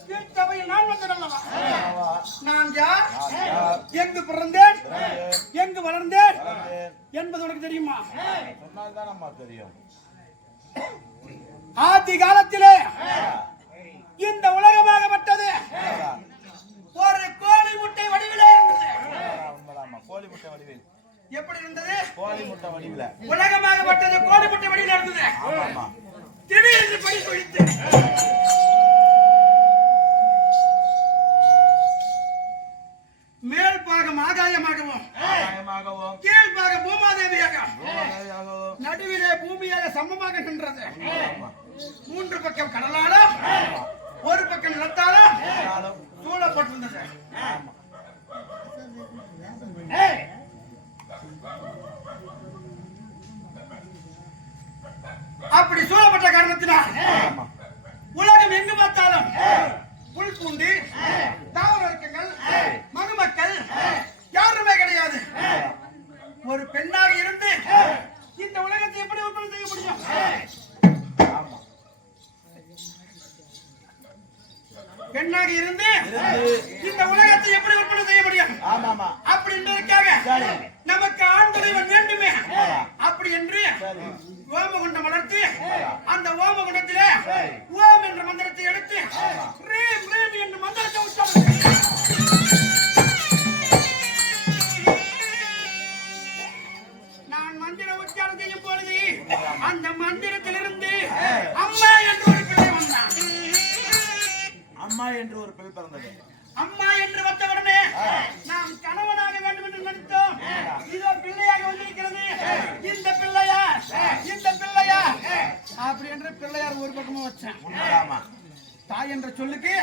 உலகத்திலும் நான் வந்தேன். எங்கு பிறந்தேன், எங்கு வளர்ந்தேன் என்பது உனக்கு தெரியுமா? சொன்னால்தான் அம்மா தெரியும். ஆதி காலத்திலே இந்த உலகமாகப்பட்டது ஒரு கோழி முட்டை வடிவிலே இருந்தது. கோழி முட்டை வடிவில் எப்படி இருந்தது? கோழி முட்டை வடிவில் உலகமாகப்பட்டது கோழி முட்டை வடிவில் இருந்தது. திடீரென்று படி குழித்து மேல் பாகம் ஆகாயமாகவும் கீழ்பாகம் பூமாதேவியாகவும் நடுவிலே பூமியாக சமமாக நின்றது. மூன்று பக்கம் கடலாலும் ஒரு பக்கம் நிலத்தாலும் சூழப்பட்டிருந்தது. அப்படி சூழப்பட்ட காரணத்தினால் உலகம் எங்கு பார்த்தாலும் புல் பூண்டி தாவரங்கள் மகமக்கள் யாருமே கிடையாது. ஒரு பெண்ணாக இருந்து இந்த உலகத்தை எப்படி விற்பனை செய்ய முடியும்? பெண்ணாக இருந்து இந்த உலகத்தை எப்படி விற்பனை செய்ய முடியும்? அப்படின்றதுக்காக நமக்கு ஆண் தலைவன் வேண்டுமே. அப்படி என்று ஓமகுண்டம் வளர்த்து அந்த ஓமகுண்டத்திலே ஓம் என்ற மந்திரத்தை எடுத்து ரீம் ரீம் என்ற மந்திரத்தை உச்சாரணம். நான் மந்திர உச்சாரணம் செய்யும் பொழுது அந்த மந்திரத்திலிருந்து அம்மா என்று ஒரு பிள்ளை வந்தான். அம்மா என்று ஒரு பிள்ளை பிறந்தது. அம்மா என்று வந்தவுடனே நாம் கணவனாக வேண்டும் என்று நினைத்தோம். இதோ பிள்ளையாக வந்திருக்கிறது. இந்த பிள்ளையார் அப்படி என்று பிள்ளையார் ஒரு பக்கமா வச்சேன். தாய் என்ற சொல்லுக்கு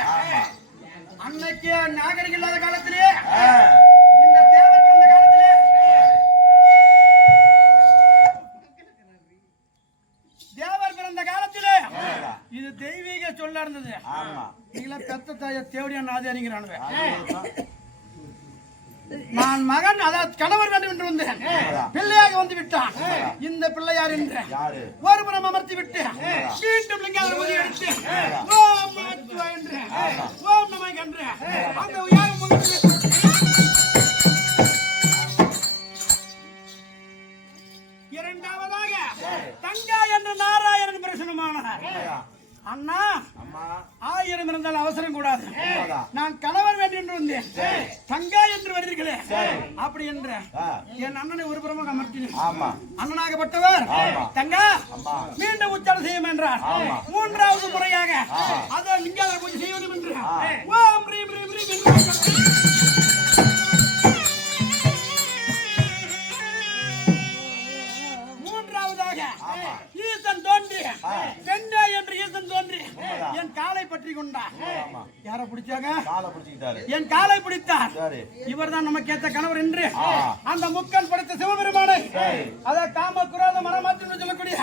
அன்னைக்கு நாகரிகம் இல்லாத காலத்திலே இந்த தேவர் பிறந்த காலத்திலே தேவர் பிறந்த காலத்திலே இது தெய்வீக சொல்ல இருந்தது. பெத்த தாய தேவடியா நாதியானிங்கிறானுங்க. நான் மகன் அதாவது கணவர் வேண்டும் என்று வந்தேன். பிள்ளையாக வந்து விட்டான். இந்த பிள்ளையார் என்று ஒருபுறம் அமர்த்தி விட்டு மீண்டும் லிங்காதிபதி எடுத்து ஓம் நமச்சிவாய என்று ஓம் நம என்று அந்த யாகம் இரண்டாவதாக தங்கா என்று நாராயணன் பிரசனமானார். அண்ணா, 1000 இருந்தால் அவசரம் கூடாது. நான் கணவர் வேண்டும் என்று வந்தேன். தங்கா என்று வருகிறீர்களே அப்படி என்று என் அண்ணனை ஒரு புறமாக அமர்த்தினேன். அண்ணனாகப்பட்டவர் தங்கா மீண்டும் உச்சாரணம் செய்யும் என்றார். மூன்றாவது முறையாக அதை லிங்காத பூஜை செய்ய வேண்டும் என்று ஓம் ரீம் ரீம் ரீம் என்று ஈசன் தோன்றி பெண்ணே என்று ஈசன் தோன்றி என் காலை பற்றி கொண்டார். யாரை பிடிச்சாங்க? என் காலை பிடித்தார். இவர் தான் நமக்கு ஏற்ற கணவர் என்று அந்த முக்கன் படைத்த சிவபெருமானை அத காம குரோத மரமாற்று சொல்லக்கூடிய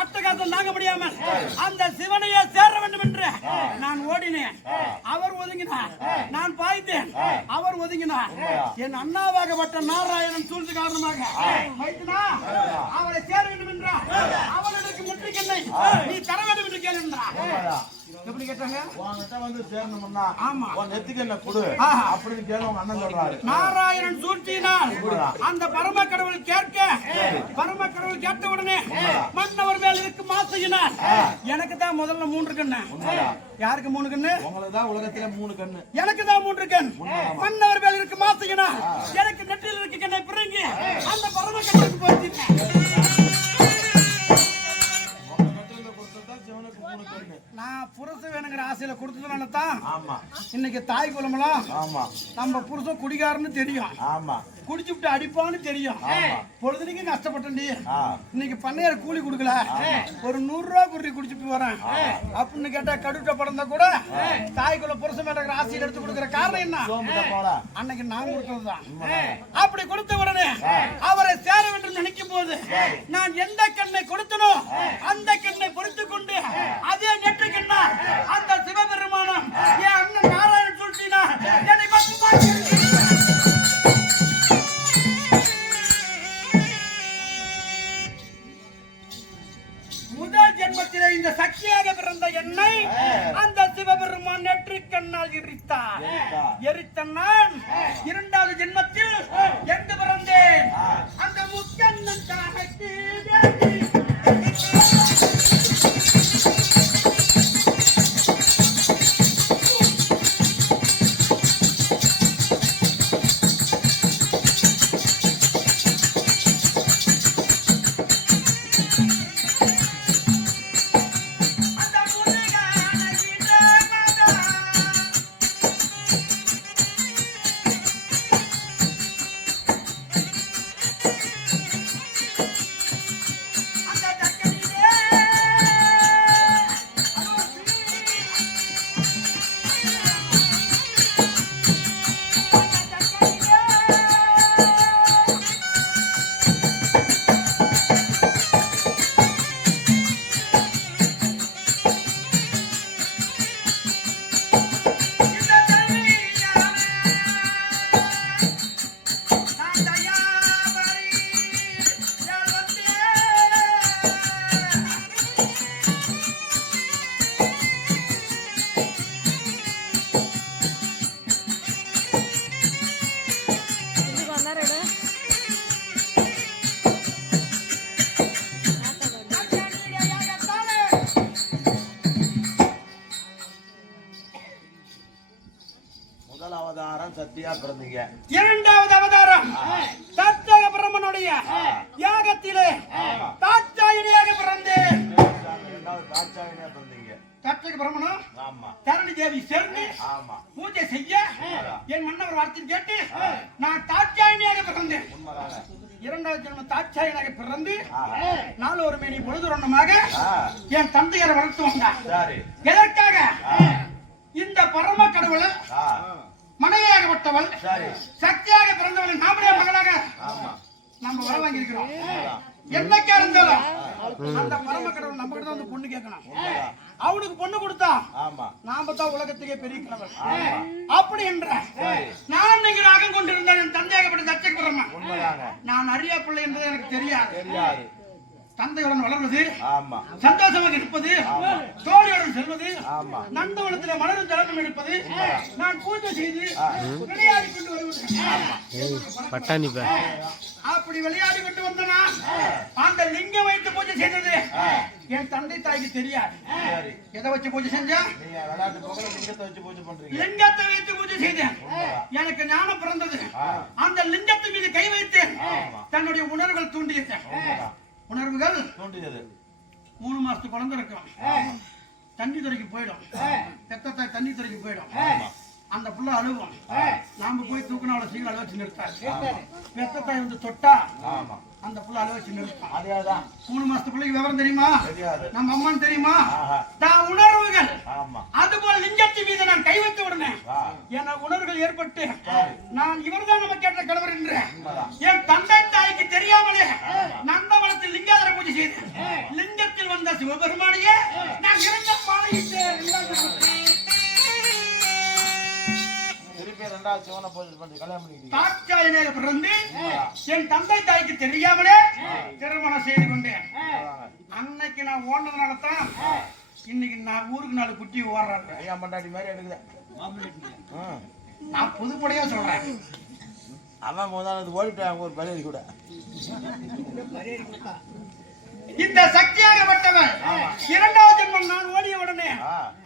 அட்டகாசம் தாங்க முடியாமல் அந்த சிவனையே சேர வேண்டும் என்று நான் ஓடினேன். அவர் ஒதுங்கினார். நான் பாய்த்தேன். அவர் ஒதுங்கினார். என் அண்ணாவாகப்பட்ட நாராயணன் சூழ்ச்சி காரணமாக அவரை சேர வேண்டும் என்றார். அவனுக்கு முற்றுக்கென்னை நீ தர வேண்டும் என்று கேளுன்றார். எப்படி கேட்டாங்க? உன்கிட்ட வந்து சேரணும்னா ஆமா உன் நெத்திக்கு என்ன கொடு அப்படின்னு கேளு. உங்க அண்ணன் சொல்றாரு. நாராயணன் சூழ்ச்சியினால் அந்த பரம கடவுள் கேட்ட உடனே மன்னவர் மேல் இருக்கு மாசையினார். எனக்கு தான் முதல்ல 3 கண்ணு. யாருக்கு 3 கண்ணு? உங்களுக்கு தான் உலகத்திலே 3 கண்ணு. எனக்கு தான் 3 கண். மன்னவர் மேல் இருக்கு மாசையினார். எனக்கு நெற்றியில் இருக்கு கண்ணை பிறங்கி அந்த பரம கடவுளுக்கு போயிட்டேன். நான் புருஷன் வேணுங்கிற ஆசையில கொடுத்ததுனால தான் இன்னைக்கு தாய் குலமெல்லாம் நம்ம புருஷன் குடிகாரன்னு தெரியும். குடிச்சுட்டு அடிப்பான்னு தெரியும். பொழுதுனைக்கு கஷ்டப்பட்டேன்டி. இன்னைக்கு பண்ணையார் கூலி கொடுக்கல. ஒரு 100 ரூபா குருடி குடிச்சுட்டு வரேன் அப்படின்னு கேட்டா கடுட்ட படந்தா கூட தாய்க்குள்ள புருஷன் வேணுங்கிற ஆசையில எடுத்து கொடுக்கிற காரணம் என்ன? அன்னைக்கு நான் கொடுத்ததுதான். அப்படி கொடுத்த உடனே அவரை சேர வேண்டும் நினைக்கும் போது நான் எந்த கண்ணை கொடுத்தனோ அந்த கண்ணை பொறுத்துக் கொண்டு அதே நெற்று கண்ணா அந்த சிவபெருமானம் என் அண்ணன் நாராயணன் சொல்லினா என்னை முதல் ஜென்மத்திலே இந்த சக்தியாக பிறந்த என்னை அந்த சிவபெருமான் நெற்றி கண்ணால் இடித்தார். எரித்த நான் இரண்டாவது ஜென்மத்தில் எங்கு பிறந்தேன் அந்த முக்கண்ணன் தானைக்கு முதல் அவதாரம் சத்தியா பிறந்தீங்க. இரண்டாவது அவதாரம் தத்சக பிரம்மனுடைய யாகத்திலே தாட்சாயினியாக பிறந்தேன். இரண்டாவது தாட்சாயினியா பிறந்தீங்க. தத்சக பிரம்மனும் ஆமா தரணி தேவி சேர்ந்து ஆமா பூஜை செய்ய என் மன்னவர் வார்த்தை கேட்டு நான் தாட்சாயினியாக பிறந்தேன். உண்மைதாங்க. இரண்டாவது ஜென்ம தாட்சாயினாக பிறந்து நாலு ஒரு மேனி பொழுதுரண்டமாக என் தந்தையரை வளர்த்து வந்தார். சரி எதற்காக? இந்த பரம கடவுள் மனைவியாகப்பட்டவள் சக்தியாக பிறந்தவள் நாமளே மகளாக நம்ம வர வாங்கியிருக்கிறோம். என்னைக்கா இருந்தாலும் அந்த பரம கடவுள் நம்ம கிட்ட வந்து பொண்ணு கேட்கணும். அவனுக்கு பொண்ணு கொடுத்தா நாம தான் உலகத்துக்கே பெரிய கடவுள். அப்படி என்ற நான் நீங்கள் அகம் கொண்டிருந்தேன் என் தந்தையாகப்பட்ட தச்சை பிரம்மன். நான் அறியா பிள்ளை என்பது எனக்கு தெரியாது. தந்தையுடன் வளர்வது, சந்தோஷமாக இருப்பது, தோழியுடன் செல்வது, நந்தவனத்தில் மலரும் ஜலமும் எடுப்பது, நான் பூஜை செய்து விளையாடி கொண்டு வருவது. அப்படி விளையாடி கொண்டு வந்தனா அந்த லிங்கம் வைத்து பூஜை செய்தது என் தந்தை தாய்க்கு தெரியாது. எதை வச்சு பூஜை செஞ்சா? லிங்கத்தை வைத்து பூஜை செய்தேன். எனக்கு ஞானம் பிறந்தது. அந்த லிங்கத்தின் மீது கை வைத்து தன்னுடைய உணர்வுகள் தூண்டியது. உணர்வுகள் தோன்றியது. 3 மாசத்து குழந்தை இருக்கும். தண்ணி துறைக்கு போயிடும். பெத்தத்தாய் தண்ணி துறைக்கு போயிடும். அந்த புள்ள அழுவும். நாம போய் தூக்கினா அவளை சீக்கிரம் அழுவச்சு நிறுத்தாரு. பெத்தத்தாய் வந்து தொட்டா அந்த புள்ள அழுவச்சு நிறுத்தும். 3 மாசத்து பிள்ளைக்கு விவரம் தெரியுமா? நம்ம அம்மான்னு தெரியுமா? தான் உணர்வுகள். அதுபோல லிங்கத்தின் மீது நான் கை வைத்த உடனே என உணர்வுகள் ஏற்பட்டு நான் இவர்தான் நம்ம கேட்ட கணவர் என்று என் தந்தை தாய்க்கு தெரியாமலே நந்தவனத்தில் லிங்காதர பூஜை செய்தேன். லிங்கத்தில் வந்த சிவபெருமானையே நான் இறந்த பாளையிட்டேன். தாட்சாயினியாக பிறந்து என் தந்தை தாய்க்கு தெரியாமலே திருமணம் செய்து கொண்டேன். அன்னைக்கு நான் ஓடுனதுனால தான் இன்னைக்கு நான் ஊருக்கு 4 குட்டி ஓடுறாங்க. பண்டாட்டி மாதிரி எடுக்குது. நான் புதுப்படியா சொல்றேன். அவன் முதல்ல ஓடிட்டாங்க ஒரு பரிசு கூட. இந்த சக்தியாகப்பட்டவன் இரண்டாவது ஜென்மம் நான் ஓடிய உடனே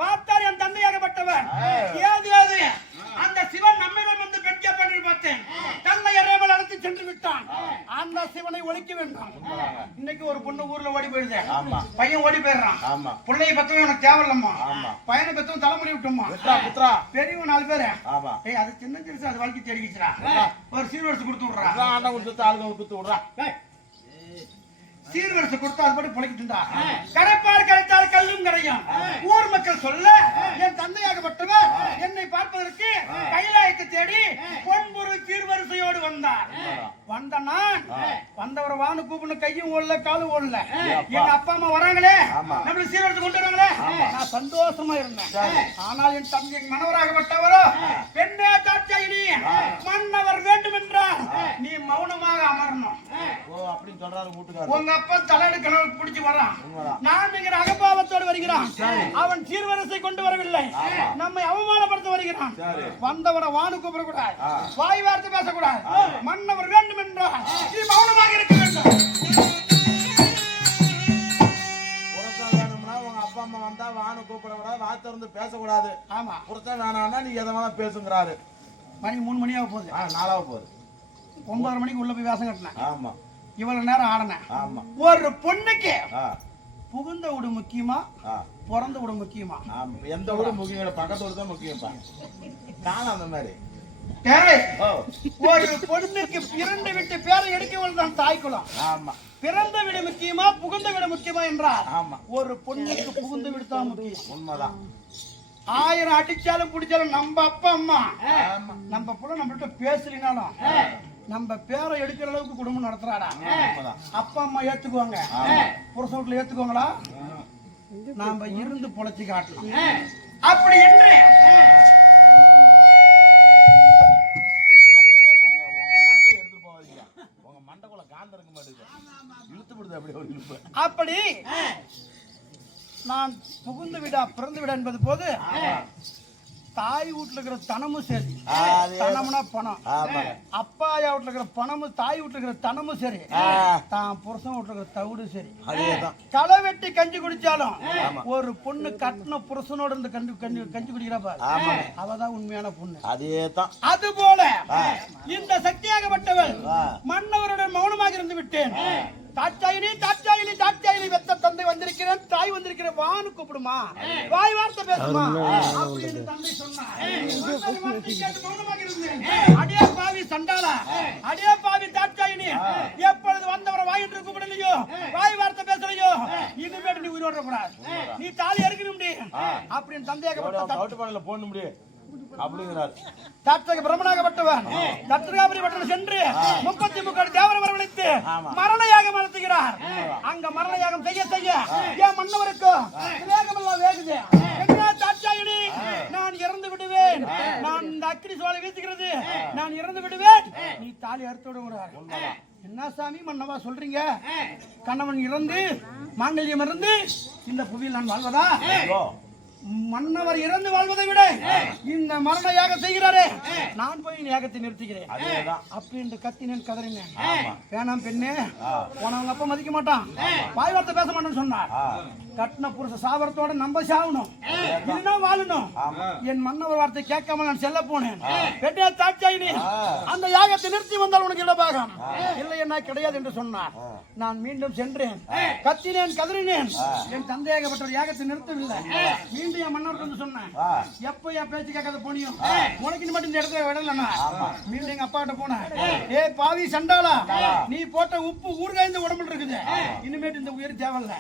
பார்த்தார் என் தந்தையாகப்பட்டவன். ஏது அந்த சிவன் நம்மிடம் வந்து பெற்ற பண்ணி பார்த்தேன். தன்னை அறியாமல் அழைத்து சென்று விட்டான். அந்த சிவனை ஒழிக்க வேண்டும். இன்னைக்கு ஒரு பொண்ணு ஊர்ல ஓடி போயிடுது. பையன் ஓடி போயிடுறான். பிள்ளைய பத்தவன் எனக்கு தேவையில்லம்மா. பையனை பத்தவன் தலைமுறை விட்டோம்மா. பெரியவன் 4 பேரு. அது சின்ன சிறுசு அது வாழ்க்கை தேடிக்கிச்சுடா. ஒரு சீர்வரிசை கொடுத்து விடுறா. சீர்வரிசை கொடுத்தா அது போட்டு பிழைக்கிட்டுண்டா. கரைப்பார் கரைத்தால் கல்லும் கரையும். ஊர் மக்கள் சொல்ல என் தந்தையாகப்பட்டவர் என்னை பார்ப்பதற்கு கைலாயத்தை தேடி பொன்பொருள் சீர்வரிசையோடு வந்தார். வந்த நான் வந்தவரை வானு கூப்பிடணும். கையும் ஓடல காலும் ஓடல. என் அப்பா அம்மா வராங்களே நம்மளுக்கு சீர்வரிசை கொண்டு வராங்களே நான் சந்தோஷமா இருந்தேன். ஆனால் என் தந்தை மனவராகப்பட்டவரோ பெண்ணே தாட்சாயினி மன்னவர் வேண்டும் என்றால் நீ மௌனமாக அமரணும். அப்படின்னு சொல்றாரு வீட்டுக்காரர். உங்க அப்பா தலையடு கனவு பிடிச்சு வரான். உண்மைதான். நான் இங்க அகப்பாவத்தோடு வருகிறான். அவன் சீர்வரிசை கொண்டு வரவில்லை. நம்மை அவமானப்படுத்த வருகிறான். வந்தவரை வானு கூப்பிடக்கூடாது, வாய் வார்த்தை பேசக்கூடாது. மன்னவர் வேண்டும் என்றால் நீ மௌனமாக இருக்க வேண்டும். புருஷன் வேணும்னா உங்க அப்பா அம்மா வந்தா வானு கூப்பிடக்கூடாது, வார்த்தை இருந்து பேசக்கூடாது. ஆமா, புருஷன் வேணாம்னா நீ எதை வேணா பேசுங்கிறாரு. மணி 3 மணியாக போகுது. 4 போகுது. 9:30 மணிக்கு உள்ள போய் வேஷம் கட்டினேன். ஆமா, இவ்வளவு நேரம் ஆடினேன். ஆமா. ஒரு பொண்ணுக்கு புகுந்த வீடு முக்கியமா, பிறந்த வீடு முக்கியமா? எந்த வீடு முக்கியம்? பக்கத்து வீடு தான் முக்கியம்ப்பா. நானும் அந்த மாதிரி. ஒரு பொண்ணுக்கு பிறந்து விட்டு பேரை எடுக்கவள் தான் தாய்க்குளம். ஆமா. பிறந்த வீடு முக்கியமா, புகுந்த வீடு முக்கியமா என்றால் ஆமா, ஒரு பொண்ணுக்கு புகுந்த வீடு தான் முக்கியம். உண்மைதான். 1000 அடிச்சாலும் பிடிச்சாலும் நம்ம அப்பா அம்மா நம்ம புள்ள நம்மள்ட்ட பேசலினாலும் நம்ம பேரை எடுக்கிற அளவுக்கு குடும்பம் நடத்துறாடா. அப்பா அம்மா ஏத்துக்குவாங்க, புருஷன் வீட்டுல ஏத்துக்குவாங்களா? நாம இருந்து பொழைச்சி காட்டலாம். அப்படி என்று அப்படி நான் புகுந்து விடா பிறந்து விட என்பது போது தாய் வீட்டுல இருக்கிற தனமும் சரி, தனம்னா பணம். அப்பா வீட்டுல இருக்கிற பணமும் தாய் வீட்டுல இருக்கிற தனமும் சரி, தான் புருஷன் வீட்டுல இருக்கிற தவிடு சரி. களை வெட்டி கஞ்சி குடிச்சாலும் ஒரு பொண்ணு கட்டின புருஷனோட இருந்து கஞ்சி குடிக்கிறப்ப அவதான் உண்மையான பொண்ணு. அதேதான். அது போல இந்த சக்தியாகப்பட்டவள் மன்னவருடன் மௌனமாக இருந்து விட்டேன். தாட்சாயினி தாட்சாயினி தாட்சாயினி வெத்த தந்தை வந்திருக்கிறேன், தாய் வந்திருக்கிறேன், வானு கூப்பிடுமா, வாய் வார்த்தை பேசுமா அப்படின்னு தந்தை சொன்னார். அடியே பாவி சண்டாளா, அடியே பாவி தாட்சாயினி, எப்பொழுது வந்தவரை வாய் என்று கூப்பிடலையோ, வாய் வார்த்தை பேசலையோ, இனிமேல் நீ உயிரோட கூடாது, நீ தாலி அறுக்கணும் அப்படின்னு தந்தையாக போட முடியும் அப்படிங்கிறார். தத்தக பிரம்மனாகப்பட்டவன் தத்ராபுரிபட்டணம் சென்று 33 தேவரை வரவழைத்து மரண யாகம் நடத்துகிறார். அங்க மரண யாகம் செய்ய செய்ய என் மன்னவருக்கு வேகமெல்லாம் வேகுது. என்ன தாட்சாயினி, நான் இறந்து விடுவேன், நான் இந்த அக்கினி சோலை வீசுகிறது, நான் இறந்து விடுவேன், நீ தாலி அறுத்து விடுகிறார். என்ன சாமி மன்னவா சொல்றீங்க? கணவன் இறந்து மாங்கல்யம் இறந்து இந்த புவியில் நான் வாழ்வதா? மன்னவர் இறந்து வாழ்வதை விட இந்த மரண யாகம் செய்கிறாரே, நான் போய் யாகத்தை நிறுத்துகிறேன் அப்படின்னு கத்தினேன், கதறினேன். வேணாம் பெண்ணே, போனவங்க அப்ப மதிக்க மாட்டான், வாய் வார்த்தை பேச மாட்டேன்னு சொன்னார். கட்டின புருஷ சாவரத்தோட நம்ம சாவணும், இல்லைன்னா வாழணும். என் மன்னவர் வார்த்தை கேட்காம நான் செல்ல போனேன். பெண்ணே தாட்சாயினி, அந்த யாகத்தை நிறுத்தி வந்தால் உனக்கு இடபாகம், இல்லை என்ன கிடையாது என்று சொன்னார். நான் மீண்டும் சென்றேன், கத்தினேன், கதறினேன். என் தந்தையாகப்பட்ட யாகத்தை நிறுத்தவில்லை. மீண்டும் என் மன்னருக்கு வந்து சொன்னேன், எப்ப என் பேச்சு கேட்காத போனியும் உனக்கு மட்டும் இந்த இடத்துல விடலன்னா. மீண்டும் எங்க அப்பா கிட்ட போனேன், ஏ பாவி சண்டாளா, நீ போட்ட உப்பு ஊர்காய்ந்த உடம்புல இருக்குது, இனிமேட்டு இந்த உயிர் தேவையில்ல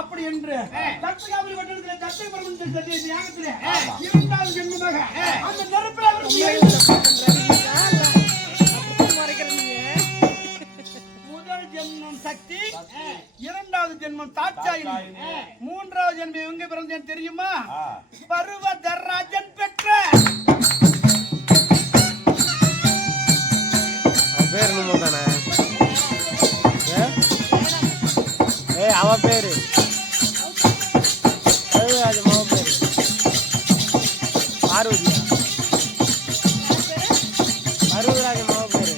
அப்படி என்று தத்துகாபுரி பட்டணத்திலே தத்தை பிரபஞ்சத்தில் சத்திய யாகத்திலே 2வது ஜென்மமாக அந்த நெருப்பில் முதல் ஜென்மம் சக்தி, 2வது ஜென்மம் தாட்சாயினி, 3வது ஜென்மம் எங்க பிறந்தேன் தெரியுமா? பருவதராஜன் பெற்ற பேர் தானே. அவ பேரு பார்வதியா? பருவராஜன் மாவ பேரு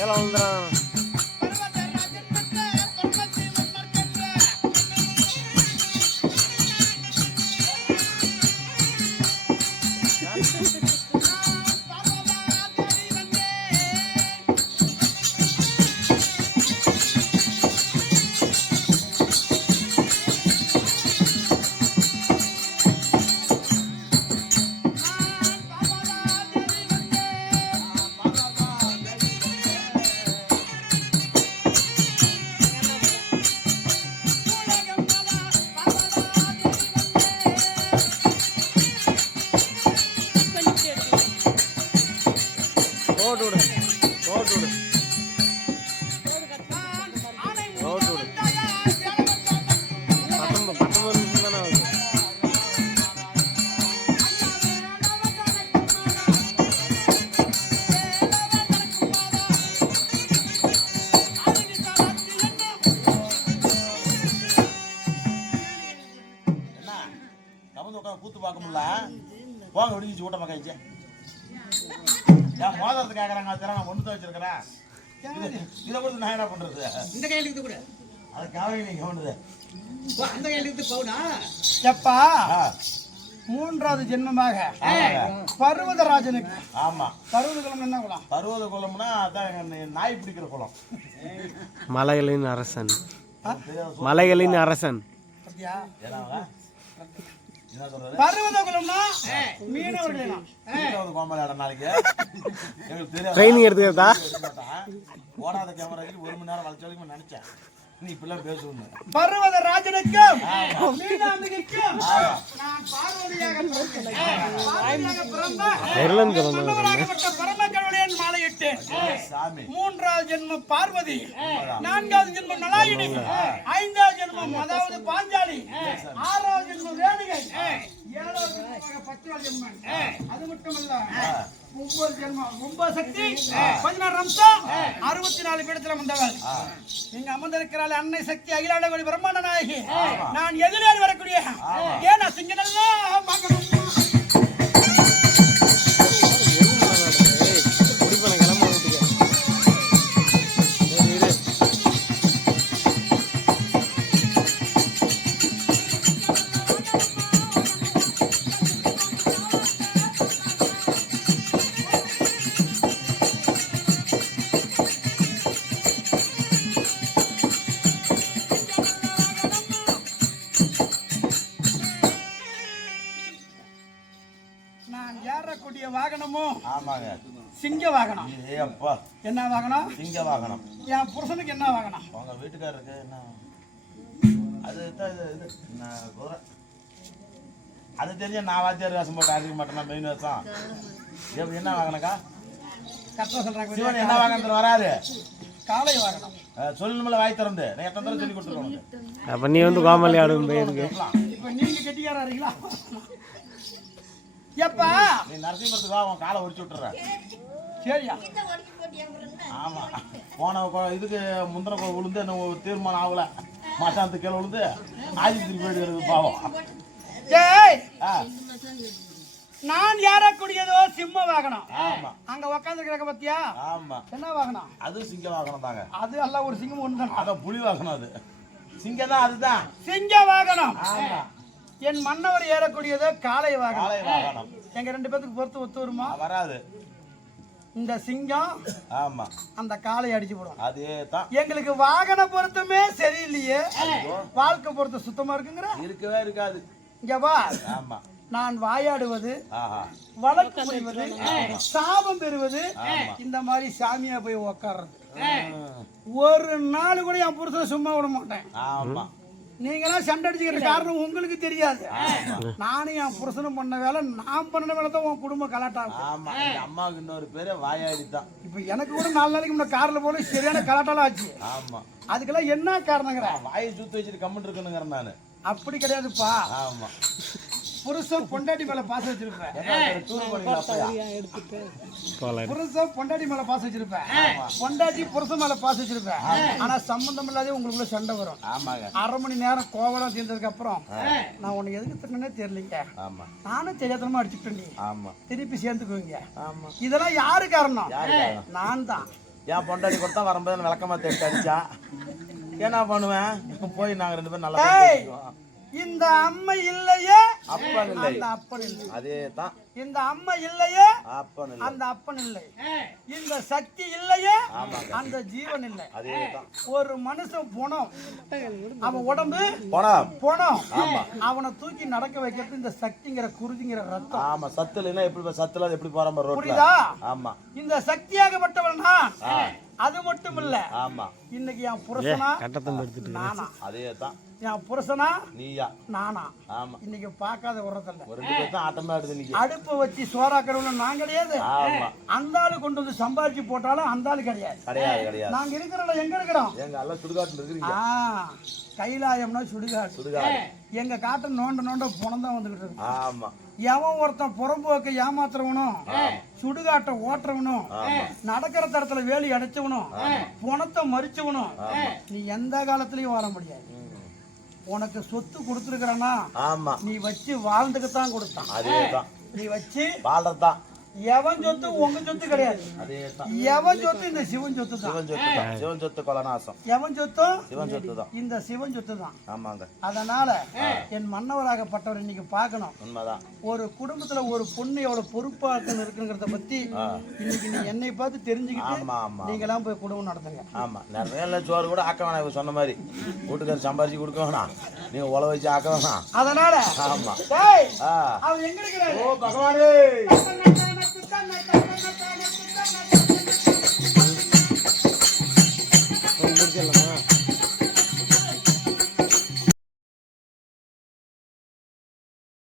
ஏழை வந்துடும். உட்காந்து கூத்து பார்க்க முடியல. போங்க விடிஞ்சிச்சு ஊட்ட பக்கம். நான் மோதிரத்தை கேட்கறாங்க, அதெல்லாம் நான் ஒன்று தான் வச்சிருக்கிறேன். இதை கொடுத்து நான் என்ன பண்றது? இந்த கையில இருந்து கூட அது கவலை நீங்க ஒண்ணுது. அந்த கையில இருந்து போனா எப்பா 3வது ஜென்மமாக பர்வதராஜனுக்கு. ஆமா, பர்வத குலம் என்ன குலம்? பர்வத குலம்னா அதான் நாய் பிடிக்கிற குலம். மலைகளின் அரசன். மலைகளின் அரசன். அப்படியா? என்ன சொல்றது? பர்வத குலம்னா மீனவர்களே. கோமலாட நாளைக்கு எங்களுக்கு தெரியாது. ட்ரைனிங் எடுத்துக்கிறதா? ஓடாத கேமராக்கு 1 மணி நேரம் வளைச்சு நினைச்சேன். நீ இப்பெல்லாம் பேசணும். பர்வதராஜனுக்கும் மீனாம்பிகைக்கும் நான் பார்வதியாக பிறந்த பரமக்கடவுளின் மாலையிட்டு 3வது ஜென்மம் பார்வதி, 4வது ஜென்மம் நலாயினி, 5வது ஜென்மம் அதாவது பாஞ்சாலி, 6வது ஜென்மம் ரேணுகை, 7வது ஜென்மமாக பச்சைவாளி அம்மன். அது மட்டுமல்ல 9 ஜென்மம் 9 சக்தி 16 அம்சம் 64 பீடத்தில் வந்தவள். நீங்க அமர்ந்திருக்கிறாள் அன்னை சக்தி அகிலாண்டகோடி பிரம்மாண்ட நாயகி. நான் எதிரே வரக்கூடிய ஏன்னா சிங்கனெல்லாம் பார்க்கணும். நான் ஏறக்கூடிய வாகனமும் ஆமாங்க, சிங்க வாகனம். ஏ அப்பா, என்ன வாகனம்? சிங்க வாகனம். என் புருஷனுக்கு என்ன வாகனம்? உங்க வீட்டுக்காரருக்கு என்ன? அது இது நான் குதிரை. அது தெரிஞ்ச நான் வாத்தியார் வேஷம் போட்டு அடிக்க மாட்டேன்னா மெயின் வேஷம். எப்படி என்ன வாங்கினக்கா? கரெக்டா சொல்றாங்க. சிவன் என்ன வாகனத்துல வராது? காளை வாகனம். சொல்லணும்ல வாய் திறந்து. நான் எத்தனை தடவை சொல்லி கொடுத்துருக்கோம். அப்ப நீ வந்து கோமலி ஆடும் போயிருக்கு. இப்ப நீங்க கெட்டிக்காரீங்களா? எப்பா நீ நரசிம்மத்துக்கு வா, உன் காலை உரிச்சு விட்டுறேன். சரியா? ஆமா, போன இதுக்கு முந்திர விழுந்து என்ன தீர்மானம் ஆகல. மசாந்து கீழே விழுந்து ஆதித்திரி போயிடுறது பாவம். ஏய், நான் ஏறக்கூடியதோ சிம்ம வாகனம். ஆமா, அங்க உட்கார்ந்து கிடக்க பத்தியா? ஆமா, என்ன வாகனம்? அது சிங்க வாகனம் தாங்க. அது எல்லாம் ஒரு சிங்கம் ஒண்ணுதான். அதான் புலி வாகனம். அது சிங்கம் தான். அதுதான் சிங்க வாகனம். ஆமா. என் மன்னவர் ஏறக்கூடியதோ காளை வாகனம். காளை வாகனம். எங்க 2 பேத்துக்கு பொறுத்து ஒத்து வருமா? வராது. இந்த சிங்கம் ஆமா, அந்த காளை அடிச்சு போடும். அதே தான். எங்களுக்கு வாகன பொருத்தமே சரியில்லையே, வாழ்க்கை பொருத்தம் சுத்தமா இருக்குங்கிற இருக்கவே இருக்காது. இங்க வா. ஆமா, நான் வாயாடுவது, ஆஹா, வழக்கு புரிவது, சாபம் பெறுவது, இந்த மாதிரி சாமியா போய் உக்காடுறது. ஒரு நாள் கூட என் புருஷனை சும்மா விட மாட்டேன். ஆமா, நீங்களாம் சண்டை அடிச்சுக்கிற காரணம் உங்களுக்கு தெரியாது. நானும் என் புருஷனும் பண்ண வேலை, நான் பண்ண வேலை தான் உன் குடும்பம் கலாட்டாகும். ஆமா. எங்க அம்மாவுக்கு இன்னொரு பேரு வாயாடி தான். இப்ப எனக்கு கூட 4 நாளைக்கு முன்ன கார்ல போல சரியான கலாட்டாலாம் ஆச்சு. ஆமா, அதுக்கெல்லாம் என்ன காரணங்கிற? வாயை சுத்தி வச்சுட்டு கம்மிட்டு இருக்கணுங்கிறேன் நானு. அப்படி கிடையாதுப்பா. ஆமா, புருஷன் பொண்டாட்டி மேல பாசம் வச்சிருப்பேன். டூர் போனீங்களா? புருஷன் பொண்டாட்டி மேல பாசம் வச்சிருப்பேன், பொண்டாட்டி புருஷன் மேல பாசம் வச்சிருப்பேன். ஆனா சம்பந்தம் இல்லாத உங்களுக்குள்ள சண்டை வரும். ஆமாங்க. 1/2 மணி நேரம் கோவலம் தீர்ந்ததுக்கு அப்புறம் நான் உன்னை எதுக்கு திட்டனே தெரியலீங்க, ஆமா, நானும் தெரியாதனமா அடிச்சுட்டேன், ஆமா, திருப்பி சேர்ந்துக்குவீங்க. ஆமா. இதெல்லாம் யாரு காரணம்? நான் தான். என் பொண்டாடி கொடுத்தா வரும்போது விளக்கமா தேடி அடிச்சா என்ன பண்ணுவேன்? இப்ப போய் நாங்க 2 பேரும் நல்லா பேசிக்குவோம். இந்த அம்மை இல்லையே அப்பன் இல்லை, அந்த அப்பன் இல்லை. அதே தான். இந்த அம்மை இல்லையே அப்பன் இல்லை, அந்த அப்பன் இல்லை. இந்த சக்தி இல்லையே அந்த ஜீவன் இல்லை. அதே தான். ஒரு மனுஷன் போனோம், அவன் உடம்பு போனோம் போனோம், அவனை தூக்கி நடக்க வைக்கிறது இந்த சக்திங்கிற குருதிங்கிற ரத்தம். ஆமா, சத்து இல்லைன்னா எப்படி சத்துல எப்படி போற மாதிரி ரோட்ல. புரியுதா? ஆமா, இந்த சக்தியாகப்பட்டவனா. அது மட்டும் இல்ல, ஆமா, இன்னைக்கு என் புருஷனா கட்டத்தம் எடுத்துட்டு நானா, அதே தான். என் புருஷனா நீயா நானா, ஆமா, இன்னைக்கு பார்க்காத உரத்துல ஒரு 2 பேர் தான் ஆட்டமா எடுத்து நிக்க. அடுப்பை வச்சு சோறாக்கிறவங்க நான் கிடையாது. ஆமா, அந்த ஆளு கொண்டு வந்து சம்பாதிச்சு போட்டாலும் அந்த ஆளு கிடையாது. கிடையாது, கிடையாது. நாங்க இருக்கிறோம் எங்க இருக்கிறோம்? எங்க எல்லாம் சுடுகாட்டுல இருக்கிறீங்க. கைலாயம்னா சுடுகாடு. சுடுகாடு. எங்க காட்ட நோண்ட புணம்தான் வந்துகிட்டு இருக்கு. ஆமா, எவன் ஒருத்தன் புறம்போக்க ஏமாத்துறவனும், சுடுகாட்டை ஓட்டுறவனும், நடக்கிற தரத்துல வேலி அடைச்சவனும், புணத்தை மறிச்சவனும் நீ எந்த காலத்திலயும் வர முடியாது. உனக்கு சொத்து கொடுத்துருக்கிறனா ஆமா நீ வச்சு வாழ்ந்துக்கத்தான் கொடுத்தான். அதேதான் நீ வச்சு வாழ்றதுதான். எவன் சொத்து உங்க சொத்து கிடையாது. அதேதான். எவன் சொத்து இந்த சிவன் சொத்து தான். சிவன் சொத்து தான். சிவன் சொத்து கொலநாசம். எவன் சொத்தும் சிவன் சொத்து தான். இந்த சிவன் சொத்து தான். ஆமாங்க. அதனால என் மன்னவராகப்பட்டவர் இன்னைக்கு பார்க்கணும். உண்மைதான். ஒரு குடும்பத்துல ஒரு பொண்ணு எவ்வளவு பொறுப்பாக இருக்குங்கிறத பத்தி இன்னைக்கு நீ என்னை பார்த்து தெரிஞ்சுக்கிட்டு ஆமா ஆமா நீங்க எல்லாம் போய் குடும்பம் நடத்துங்க. ஆமா. நிறைய சோறு கூட ஆக்க வேணாம். இவ சொன்ன மாதிரி வீட்டுக்காரர் சம்பாரிச்சு கொடுக்க வேணாம். நீங்க உழ வச்சு ஆக்க வேணாம். அதனால ஆமா. டேய், அவன் எங்க இருக்கிறாரு? ஓ பகவானே.